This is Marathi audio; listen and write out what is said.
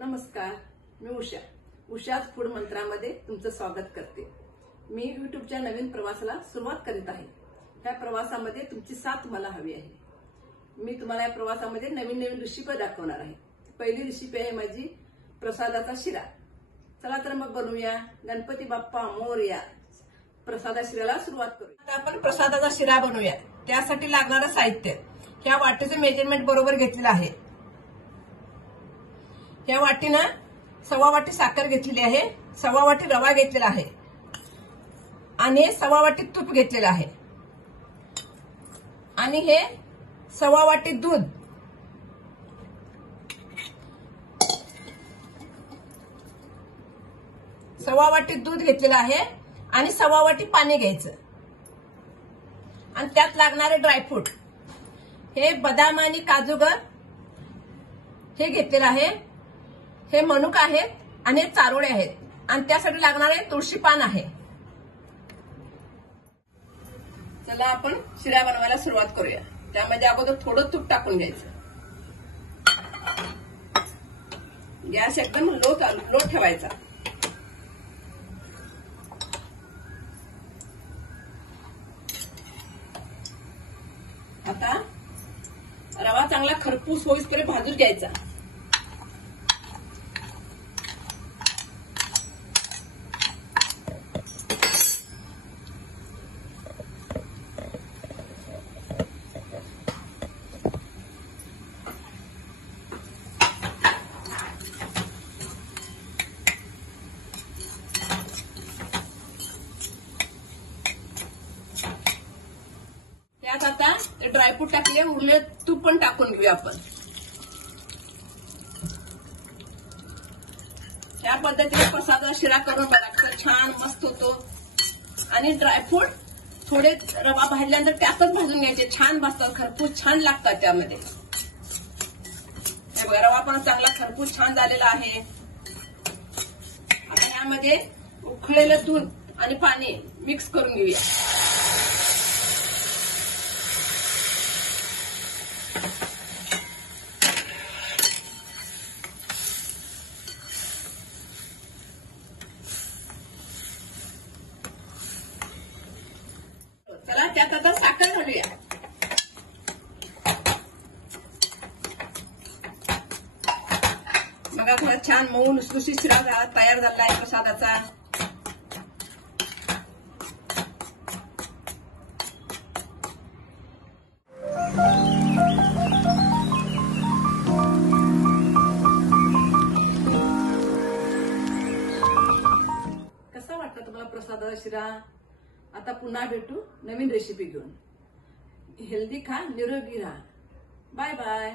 नमस्कार, मी उषाच फूड मंत्रामध्ये तुमचं स्वागत करते। मी युट्यूबच्या नवीन प्रवासाला सुरुवात करीत आहे। त्या प्रवासामध्ये तुमची साथ मला हवी आहे। मी तुम्हाला या प्रवासामध्ये नवीन नवीन रेसिपी दाखवणार आहे। पहिली रेसिपी आहे माझी प्रसादाचा शिरा। चला तर मग बनवूया। गणपती बाप्पा मोरया। प्रसादा शिऱ्याला सुरुवात करूया। आता आपण प्रसादाचा शिरा बनवूया। त्यासाठी लागणारं साहित्य ह्या वाटीचं मेजरमेंट बरोबर घेतलेलं आहे। या वाटीनं 1.25 वाटी साखर घेतलेली आहे, 1.25 वाटी रवा घेतलेला आहे आणि 1.25 वाटी तूप घेतलेलं आहे आणि हे 1.25 वाटी दूध, 1.25 वाटी दूध घेतलेलं आहे आणि 1.25 वाटी पाणी घ्यायचं आणि त्यात लागणारे ड्रायफ्रूट हे बदाम आणि काजूगर हे घेतलेलं आहे। हे मनुक आहेत आणि चारोळे आहेत आणि त्यासाठी लागणारे तुळशी पान आहे। चला आपण शिरा बनवायला सुरुवात करूया। त्यामध्ये अगोदर थोडं तूप टाकून घ्यायचं। गॅस एकदम लो ठेवायचा। आता रवा चांगला खरपूस होईपर्यंत भाजून घ्यायचा। त्यात आता ड्रायफ्रूट टाकले, उरले तूप पण टाकून घेऊया आपण। या पद्धतीने प्रसादाचा शिरा करून बघा, छान मस्त होतो। आणि ड्रायफ्रूट थोडे रवा भाजल्यानंतर त्यातच भाजून घ्यायचे, छान भाजतात, खरपूस छान लागतात त्यामध्ये। रवा पण चांगला खरपूस छान झालेला आहे। आता यामध्ये उकळलेलं दूध आणि पाणी मिक्स करून घेऊया। चला त्यात आता साखर घालूया। बघा थोडा छान मऊ लुसलुशीत शिरा तयार झाला आहे प्रसादाचा। कसा वाटतं तुम्हाला प्रसादाचा शिरा? आता पुन्हा भेटू नवीन रेसिपी घेऊन। हेल्दी खा, निरोगी राहा। Bye bye.